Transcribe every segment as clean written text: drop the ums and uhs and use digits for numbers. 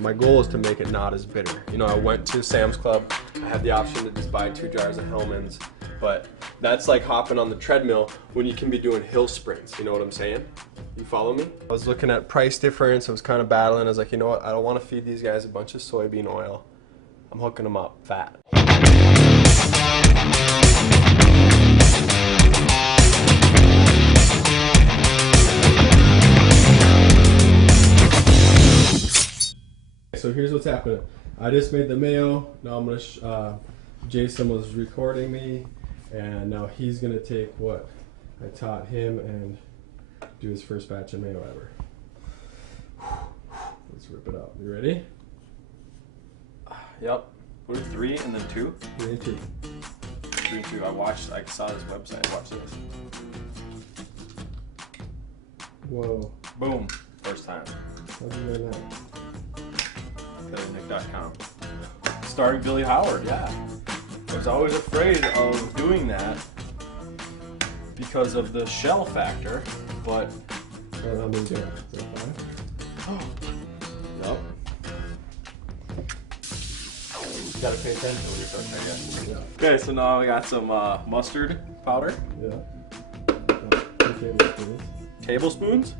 My goal is to make it not as bitter. You know, I went to Sam's Club. I had the option to just buy 2 jars of Hellmann's, but that's like hopping on the treadmill when you can be doing hill sprints. You know what I'm saying? You follow me? I was looking at price difference. I was kind of battling. I was like, you know what? I don't want to feed these guys a bunch of soybean oil. I'm hooking them up fat. So here's what's happening. I just made the mayo. Now I'm gonna. Jason was recording me, and now he's gonna take what I taught him and do his first batch of mayo ever. Let's rip it out. You ready? Yep. What is 3 and then 2? 3 and 2. 3 and 2. I saw this website. Watch this. Whoa. Boom. First time. How'd you learn that? Nick.com. Starring Billy Howard, yeah. I was always afraid of doing that because of the shell factor, but... Well, how many jars? Is that 5? Yep. You gotta pay attention when you're cooking, I guess. Yeah. Okay, so now we got some mustard powder. Yeah. 2 tablespoons. Tablespoons?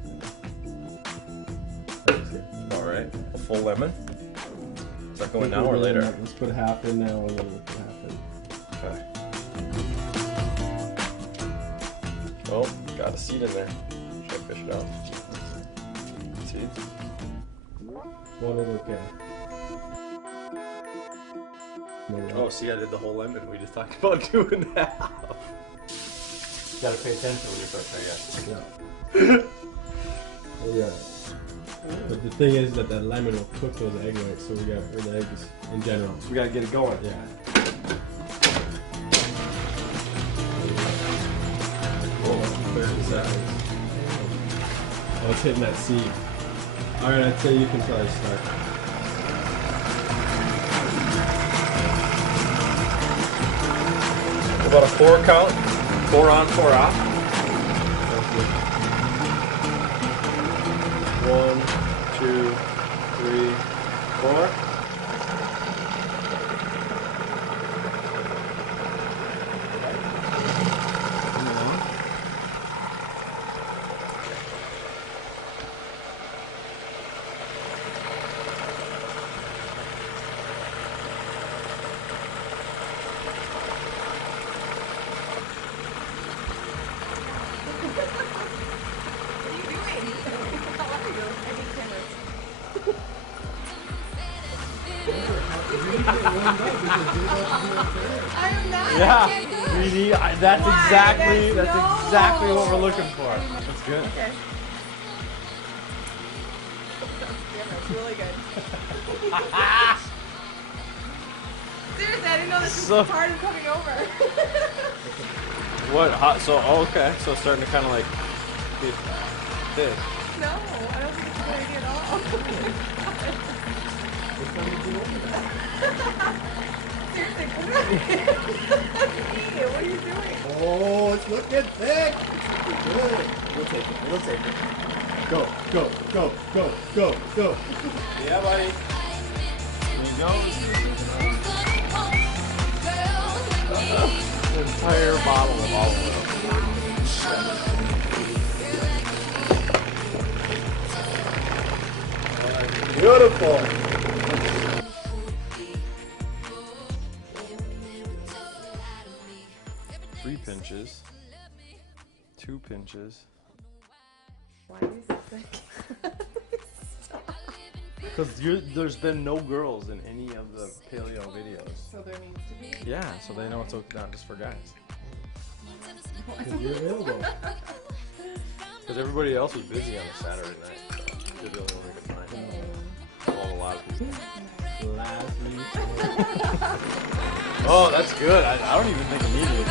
Alright. A full lemon. Is that going now or later? Let's put half in now and then we'll put half in. Okay. Oh, got a seed in there. Should I fish it out? Seeds? 1 is okay. Oh, see, I did the whole lemon. We just talked about doing half. You gotta pay attention when you're cooking, I guess. Yeah. Oh, yeah. But the thing is that lemon will cook those egg whites, so we got, or the eggs in general. So we gotta get it going. Yeah. Oh, it's hitting that seed. Alright, I'd say you can probably start. About a 4 count? 4 on, 4 off? 1, 2, 3, 4. Yeah, we need, that's exactly what we're looking for. That's good. Okay. That's really good. Seriously, I didn't know this was part of coming over. What? Hot? So, oh, okay. So it's starting to kind of like be thick. No, I don't think it's a good idea at all. Seriously, come here. What are you doing? Oh, it's looking thick. It's good. We'll take it. We'll take it. Go, go, go, go, go, go. Yeah, buddy. There you go. An entire bottle of olive oil. Beautiful. 3 pinches. 2 pinches. Why are you so sick? Because there's been no girls in any of the paleo videos. So there needs to be. Yeah, so they know it's not just for guys. Because you're available. Because everybody else was busy on a Saturday night. So you're the only one we could find. Well, a lot of people. Last week. Oh, that's good. I don't even think it needed it.